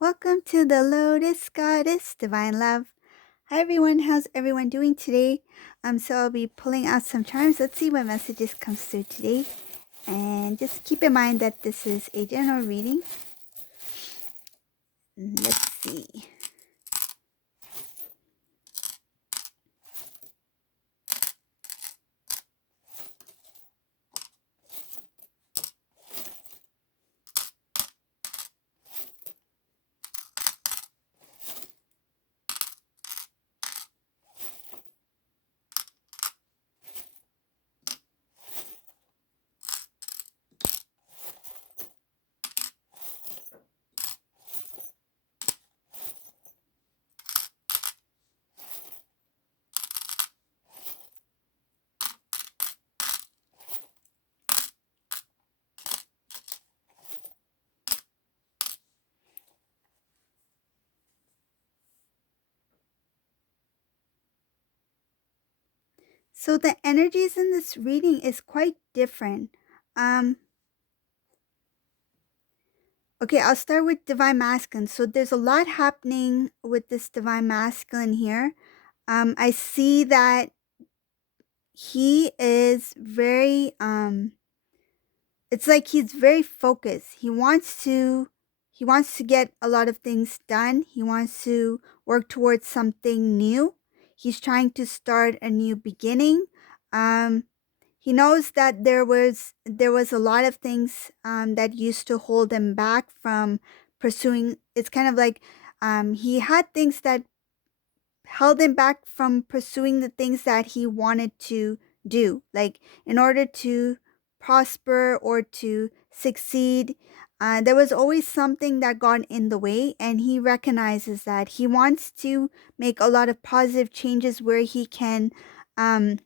Welcome to the Lotus Goddess Divine Love. Hi everyone, how's everyone doing today? So I'll be pulling out some charms. Let's see what messages comes through today. And just keep in mind that this is a general reading. Let's see. So the energies in this reading is quite different. Okay, I'll start with Divine Masculine. So there's a lot happening with this Divine Masculine here. I see that he is very it's like he's very focused. He wants to get a lot of things done. He wants to work towards something new. He's trying to start a new beginning. He knows that there was a lot of things that used to hold him back from pursuing. It's kind of like he had things that held him back from pursuing the things that he wanted to do. Like in order to prosper or to succeed, there was always something that got in the way, and he recognizes that. He wants to make a lot of positive changes where he can have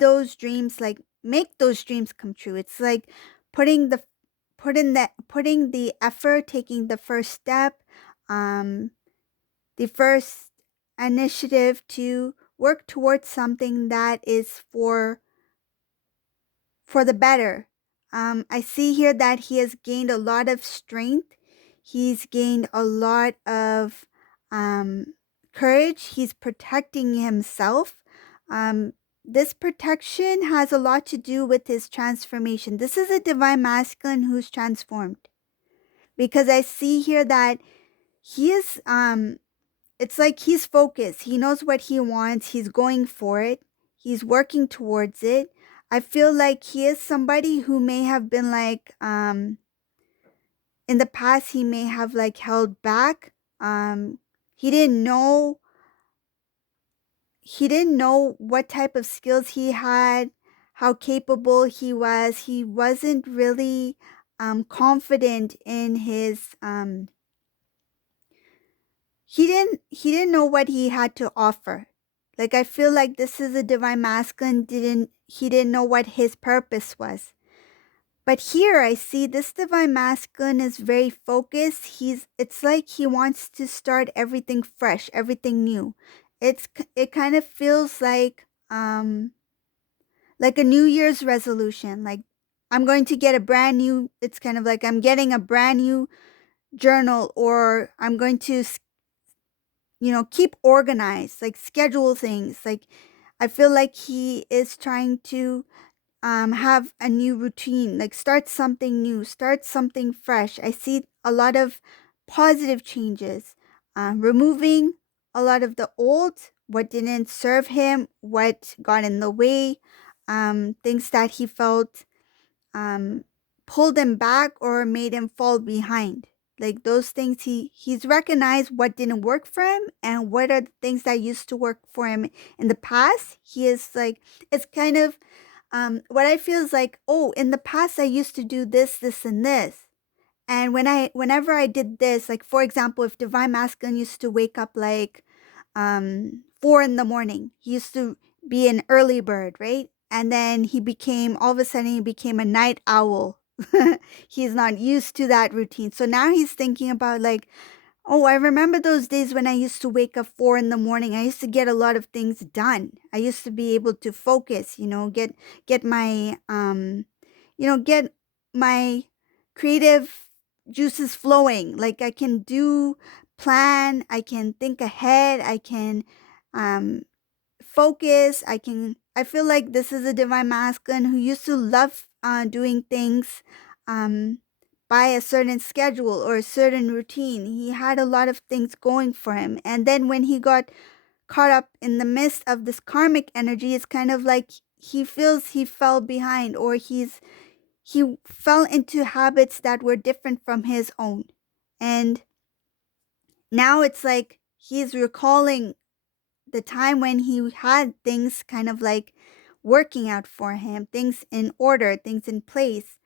those dreams, like make those dreams come true. It's like putting the effort, taking the first step, the first initiative to work towards something that is for the better. I see here that he has gained a lot of strength. He's gained a lot of courage. He's protecting himself. This protection has a lot to do with his transformation. This is a Divine Masculine who's transformed, because I see here that he is it's like he's focused. He knows what he wants. He's going for it. He's working towards it. I feel like he is somebody who may have been like, in the past, he may have like held back. He didn't know what type of skills he had, how capable he was. He wasn't really confident in his he didn't know what he had to offer. Like, I feel like this is a Divine Masculine he didn't know what his purpose was. But here I see this Divine Masculine is very focused. It's like he wants to start everything fresh, everything new. It kind of feels like a New Year's resolution. Like, I'm going to get a brand new, it's kind of like I'm getting a brand new journal, or I'm going to keep organized, like schedule things. Like, I feel like he is trying to have a new routine, like start something new, start something fresh. I see a lot of positive changes, removing a lot of the old, what didn't serve him, what got in the way, things that he felt um, pulled him back or made him fall behind. Like those things, he's recognized what didn't work for him and what are the things that used to work for him in the past. He is like, it's kind of what I feel is like, oh, in the past I used to do this, this, and this. And whenever I did this, like for example, if Divine Masculine used to wake up like 4 in the morning, he used to be an early bird, right? And then all of a sudden he became a night owl. He's not used to that routine. So now he's thinking about like, oh, I remember those days when I used to wake up 4 in the morning. I used to get a lot of things done. I used to be able to focus, get my get my creative juices flowing. Like I can plan, I can think ahead, I can um, focus. I feel like this is a divine masculine who used to love doing things um, by a certain schedule or a certain routine. He had a lot of things going for him. And then when he got caught up in the midst of this karmic energy, it's kind of like he feels he fell behind, or he fell into habits that were different from his own. And now it's like he's recalling the time when he had things kind of like working out for him, things in order, things in place.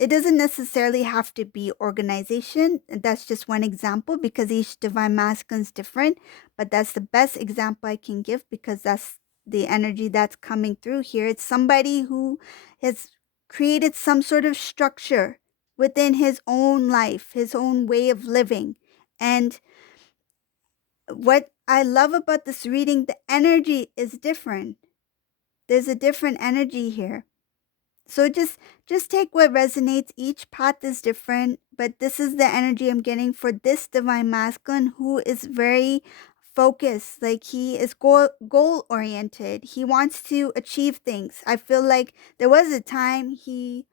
It doesn't necessarily have to be organization. That's just one example because each divine masculine is different, but that's the best example I can give because that's the energy that's coming through here. It's somebody who has created some sort of structure within his own life, his own way of living. And what I love about this reading, the energy is different. There's a different energy here. So just take what resonates. Each path is different, but this is the energy I'm getting for this divine masculine who is very focused. Like he is goal oriented. He wants to achieve things. I feel like there was a time he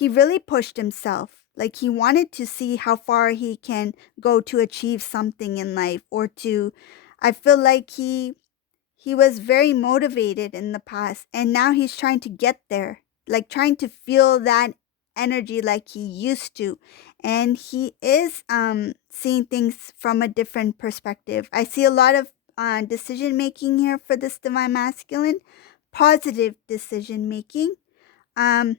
really pushed himself. Like he wanted to see how far he can go to achieve something in life, or to I feel like he was very motivated in the past, and now he's trying to get there, like trying to feel that energy like he used to. And he is seeing things from a different perspective. I see a lot of decision making here for this divine masculine, positive decision making. um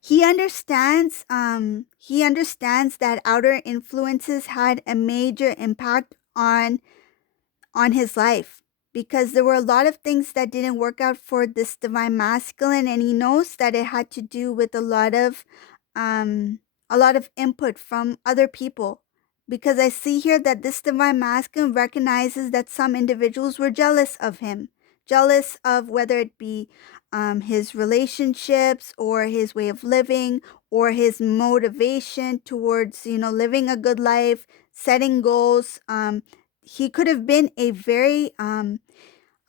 he understands that outer influences had a major impact on his life, because there were a lot of things that didn't work out for this divine masculine, and he knows that it had to do with um a lot of input from other people. Because I see here that this divine masculine recognizes that some individuals were jealous of him, jealous of whether it be his relationships or his way of living or his motivation towards living a good life, setting goals. He could have been a very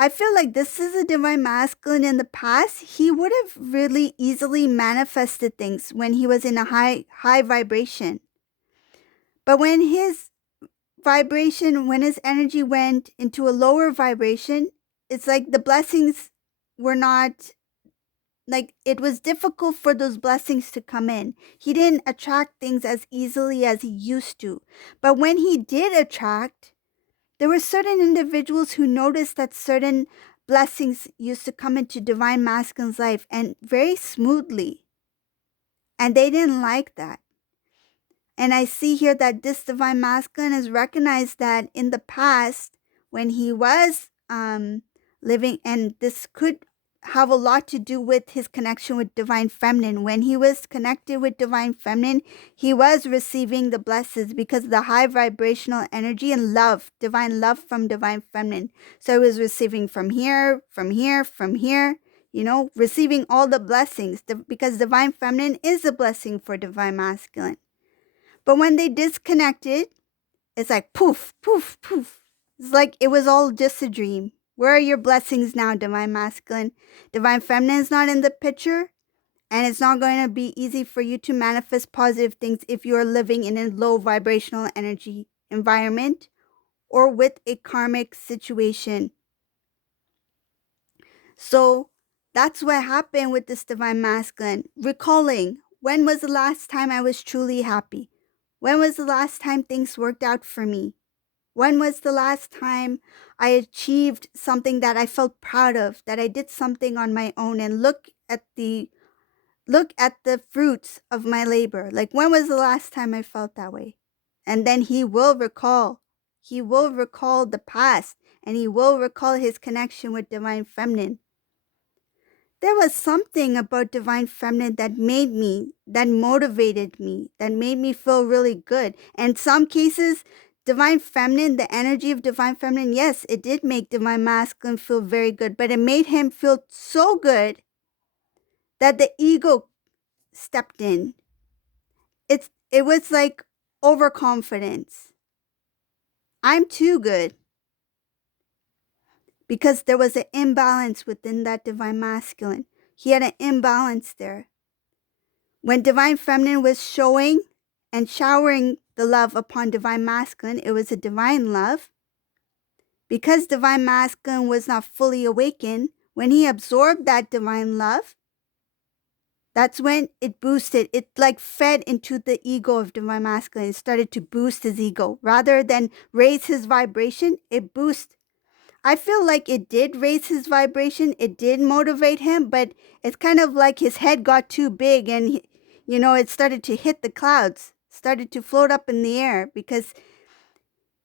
I feel like this is a divine masculine in the past. He would have really easily manifested things when he was in a high vibration. But when when his energy went into a lower vibration, it's like the blessings were not, like it was difficult for those blessings to come in. He didn't attract things as easily as he used to. But when he did attract, there were certain individuals who noticed that certain blessings used to come into divine masculine's life and very smoothly. And they didn't like that. And I see here that this divine masculine has recognized that in the past, when he was living, and this could have a lot to do with his connection with divine feminine. When he was connected with divine feminine, he was receiving the blessings because of the high vibrational energy and love, divine love from divine feminine. So he was receiving from here, from here, from here, receiving all the blessings, because divine feminine is a blessing for divine masculine. But when they disconnected, it's like poof, poof, poof. It's like it was all just a dream. Where are your blessings now, divine masculine? Divine feminine is not in the picture, and it's not going to be easy for you to manifest positive things if you are living in a low vibrational energy environment or with a karmic situation. So that's what happened with this divine masculine. Recalling, when was the last time I was truly happy? When was the last time things worked out for me? When was the last time I achieved something that I felt proud of, that I did something on my own, and look at the fruits of my labor? Like, when was the last time I felt that way? And then he will recall. He will recall the past, and he will recall his connection with divine feminine. There was something about divine feminine that motivated me, that made me feel really good. And in some cases, divine feminine, the energy of divine feminine, yes, it did make divine masculine feel very good, but it made him feel so good that the ego stepped in. it was like overconfidence. I'm too good. Because there was an imbalance within that divine masculine. He had an imbalance there. When divine feminine was showing and showering the love upon divine masculine, it was a divine love. Because divine masculine was not fully awakened, when he absorbed that divine love, that's when it boosted. It like fed into the ego of divine masculine. It started to boost his ego. Rather than raise his vibration, it boosted. I feel like it did raise his vibration. It did motivate him, but it's kind of like his head got too big and, it started to hit the clouds, started to float up in the air because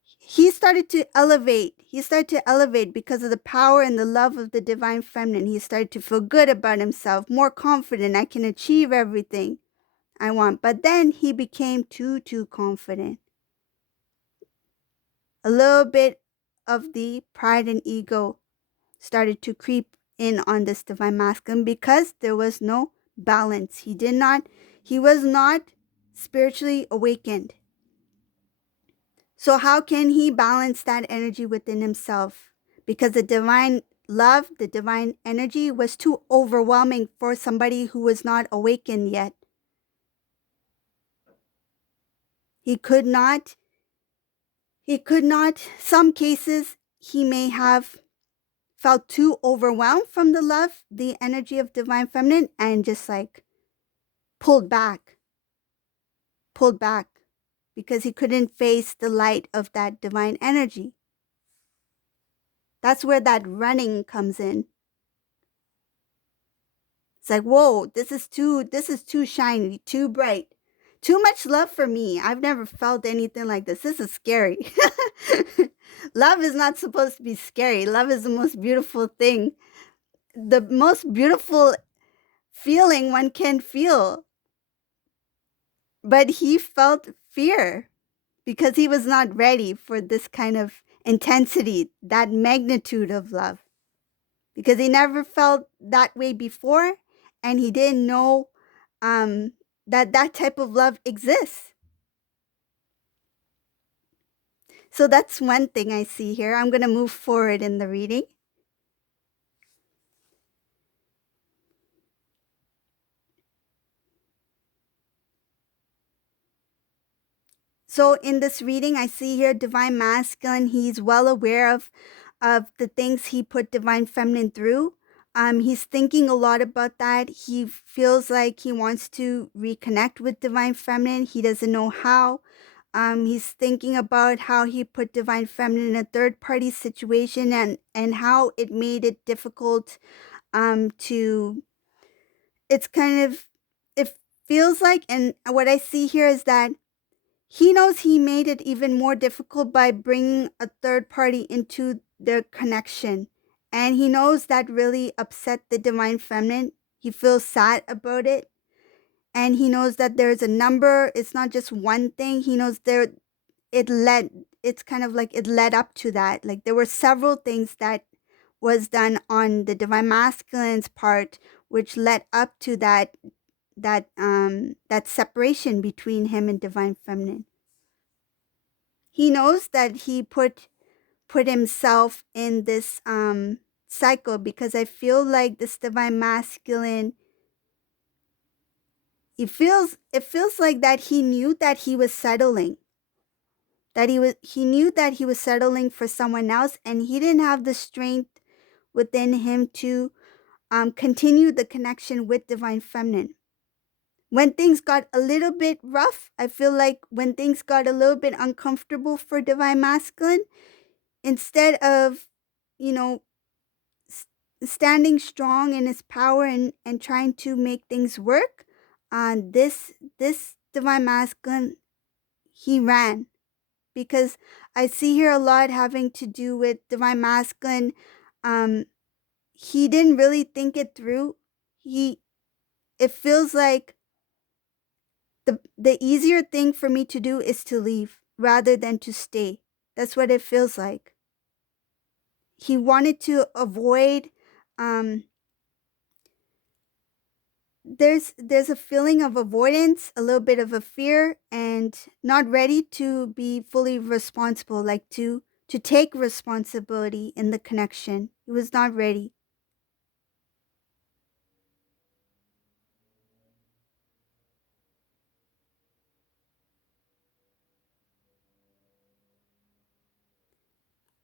he started to elevate. He started to elevate because of the power and the love of the divine feminine. He started to feel good about himself, more confident. I can achieve everything I want. But then he became too confident. A little bit of the pride and ego started to creep in on this divine masculine because there was no balance. He was not spiritually awakened. So how can he balance that energy within himself? Because the divine love, the divine energy was too overwhelming for somebody who was not awakened yet. He could not, some cases he may have felt too overwhelmed from the love, the energy of divine feminine, and just like pulled back because he couldn't face the light of that divine energy. That's where that running comes in. It's like, whoa, this is too shiny, too bright. Too much love for me. I've never felt anything like this. This is scary. Love is not supposed to be scary. Love is the most beautiful thing. The most beautiful feeling one can feel. But he felt fear because he was not ready for this kind of intensity, that magnitude of love. Because he never felt that way before, and he didn't know that type of love exists. So that's one thing I see here. I'm going to move forward in the reading. So in this reading, I see here divine masculine. He's well aware of the things he put divine feminine through. He's thinking a lot about that. He feels like he wants to reconnect with divine feminine. He doesn't know how. He's thinking about how he put divine feminine in a third party situation and how it made it difficult it feels like, and what I see here is that he knows he made it even more difficult by bringing a third party into their connection. And he knows that really upset the divine feminine. He feels sad about it. And he knows that there's a number. It's not just one thing. He knows it's kind of like it led up to that. Like there were several things that was done on the divine masculine's part, which led up to that separation between him and divine feminine. He knows that he put himself in this cycle because I feel like this divine masculine, it feels like that he knew that he was settling. He knew that he was settling for someone else, and he didn't have the strength within him to continue the connection with divine feminine. When things got a little bit rough, I feel like when things got a little bit uncomfortable for divine masculine, instead of, standing strong in his power and trying to make things work, this divine masculine, he ran. Because I see here a lot having to do with divine masculine. He didn't really think it through. It feels like the easier thing for me to do is to leave rather than to stay. That's what it feels like. He wanted to avoid there's a feeling of avoidance, a little bit of a fear, and not ready to be fully responsible, like to take responsibility in the connection. He was not ready.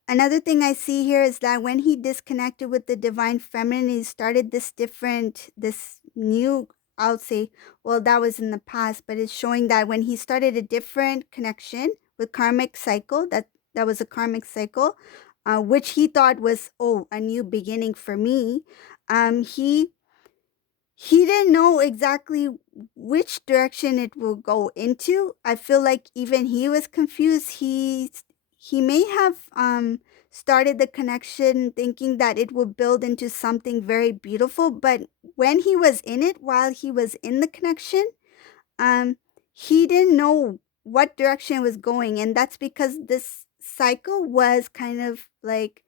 Another thing I see here is that when he disconnected with the divine feminine, he started this new, I would say, well, that was in the past, but it's showing that when he started a different connection with karmic cycle, that was a karmic cycle, which he thought was, oh, a new beginning for me. He didn't know exactly which direction it will go into. I feel like even he was confused. He may have started the connection thinking that it would build into something very beautiful, but when he was in it, while he was in the connection, um, he didn't know what direction it was going, and that's because this cycle was kind of like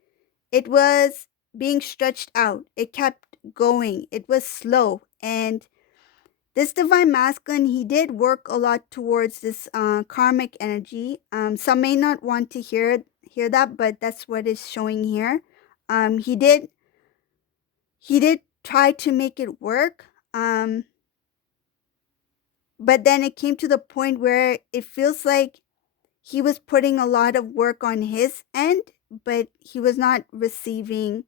it was being stretched out. It kept going. It was slow. And this divine masculine, he did work a lot towards this karmic energy. Some may not want to hear that, but that's what is showing here. He did try to make it work. But then it came to the point where it feels like he was putting a lot of work on his end, but he was not receiving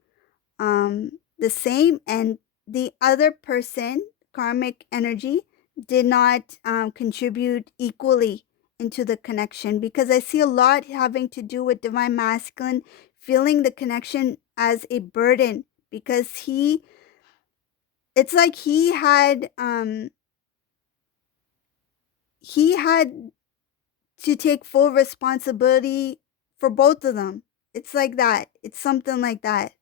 the same, and the other person, karmic energy, did not contribute equally into the connection, because I see a lot having to do with divine masculine feeling the connection as a burden, because it's like he had to take full responsibility for both of them. It's like that. It's something like that.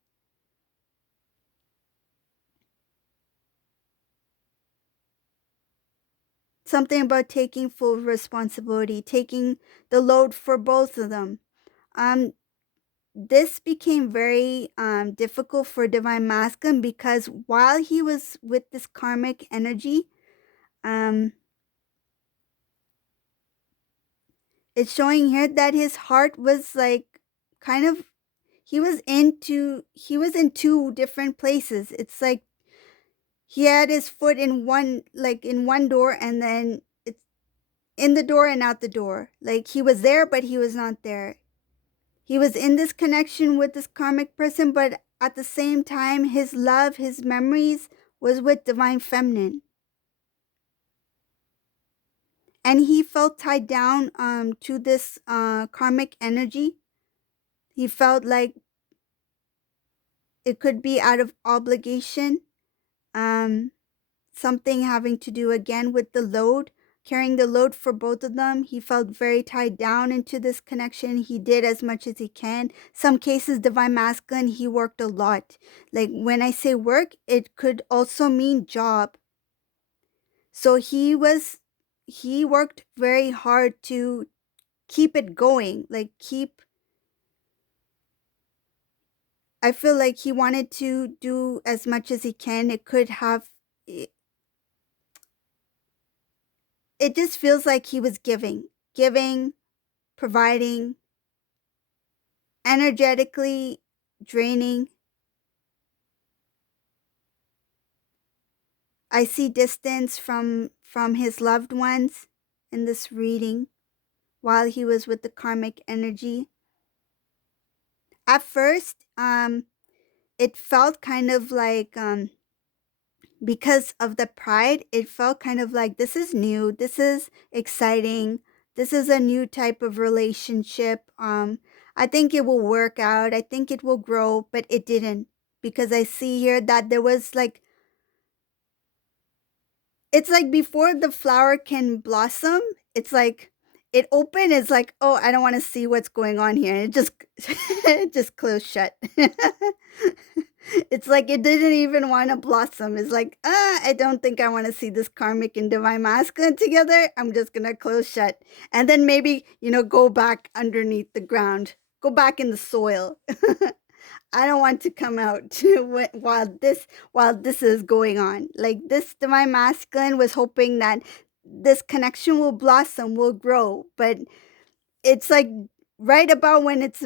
Something about taking full responsibility, taking the load for both of them. Um, this became very difficult for Divine Masculine, because while he was with this karmic energy, um, it's showing here that his heart was like kind of he was in two different places. It's like he had his foot in one door, and then it's in the door and out the door. Like he was there, but he was not there. He was in this connection with this karmic person, but at the same time, his love, his memories was with divine feminine. And he felt tied down to this karmic energy. He felt like it could be out of obligation, um, something having to do again with the load, carrying the load for both of them. He felt very tied down into this connection. He did as much as he can. Some cases, divine masculine, he worked a lot. Like when I say work, it could also mean job. So he worked very hard to keep it going, like keep I feel like he wanted to do as much as he can. It just feels like he was giving, providing, energetically draining. I see distance from his loved ones in this reading while he was with the karmic energy. At first, it felt kind of like because of the pride, it felt kind of like this is new, this is exciting, this is a new type of relationship. I think it will work out, I think it will grow, but it didn't, because I see here that there was like it's like before the flower can blossom, it's like it opened, it's like, oh, I don't want to see what's going on here. And it just it just closed shut. It's like it didn't even want to blossom. It's like, I don't think I want to see this karmic and divine masculine together. I'm just gonna close shut. And then maybe, go back underneath the ground. Go back in the soil. I don't want to come out while this is going on. Like, this divine masculine was hoping that this connection will blossom, will grow, but it's like right about when it's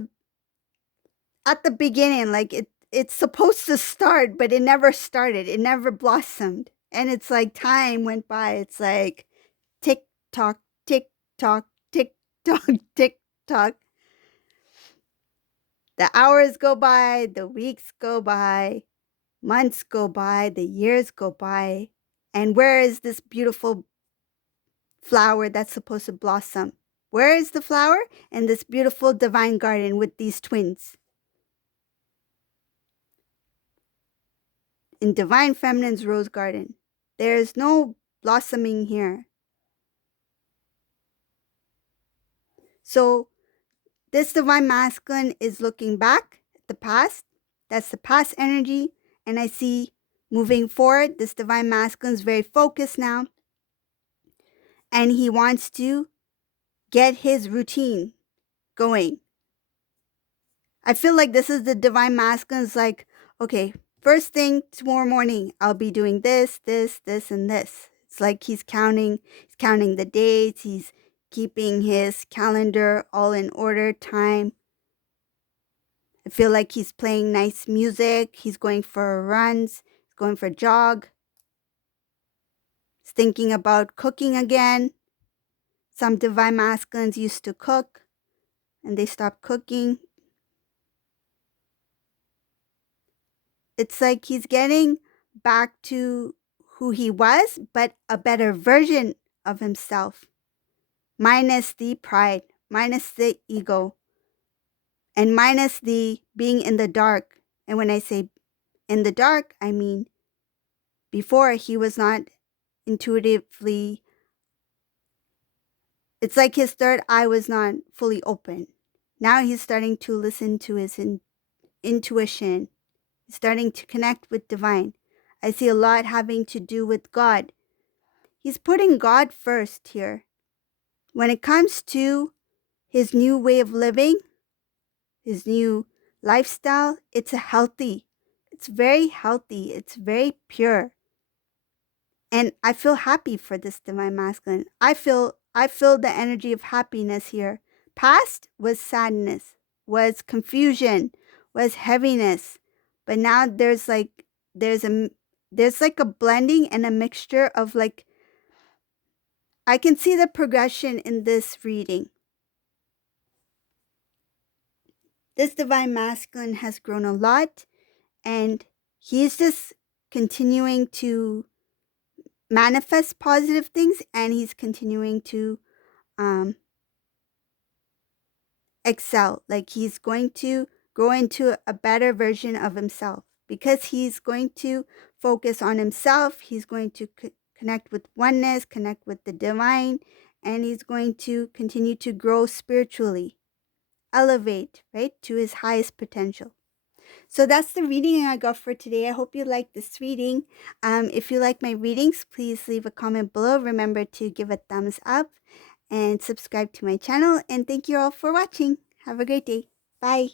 at the beginning, like it's supposed to start, but it never started. It never blossomed. And it's like time went by. It's like tick tock, tick tock, tick tock, tick tock. The hours go by, the weeks go by, months go by, the years go by. And where is this beautiful flower that's supposed to blossom? Where is the flower? In this beautiful divine garden with these twins. In divine feminine's rose garden. There is no blossoming here. So this divine masculine is looking back at the past. That's the past energy. And I see moving forward, this divine masculine is very focused now. And he wants to get his routine going. I feel like this is the divine masculine's like, okay, first thing tomorrow morning, I'll be doing this, this, this, and this. It's like he's counting the dates, he's keeping his calendar all in order, time. I feel like he's playing nice music, he's going for runs, he's going for a jog. He's thinking about cooking again. Some divine masculines used to cook and they stopped cooking. It's like he's getting back to who he was, but a better version of himself. Minus the pride, minus the ego, and minus the being in the dark. And when I say in the dark, I mean before he was not intuitively, it's like his third eye was not fully open. Now he's starting to listen to his intuition. He's starting to connect with divine. I see a lot having to do with God. He's putting God first here. When it comes to his new way of living, his new lifestyle, it's very healthy, it's very pure. And I feel happy for this divine masculine. I feel the energy of happiness here. Past was sadness, was confusion, was heaviness. But now there's like a blending and a mixture of like, I can see the progression in this reading. This divine masculine has grown a lot, and he's just continuing to manifest positive things, and he's continuing to excel. Like, he's going to grow into a better version of himself because he's going to focus on himself. He's going to connect with oneness, connect with the divine, and he's going to continue to grow spiritually, elevate, right, to his highest potential. So that's the reading I got for today. I hope you like this reading. If you like my readings, please leave a comment below. Remember to give a thumbs up and subscribe to my channel. And thank you all for watching. Have a great day. Bye.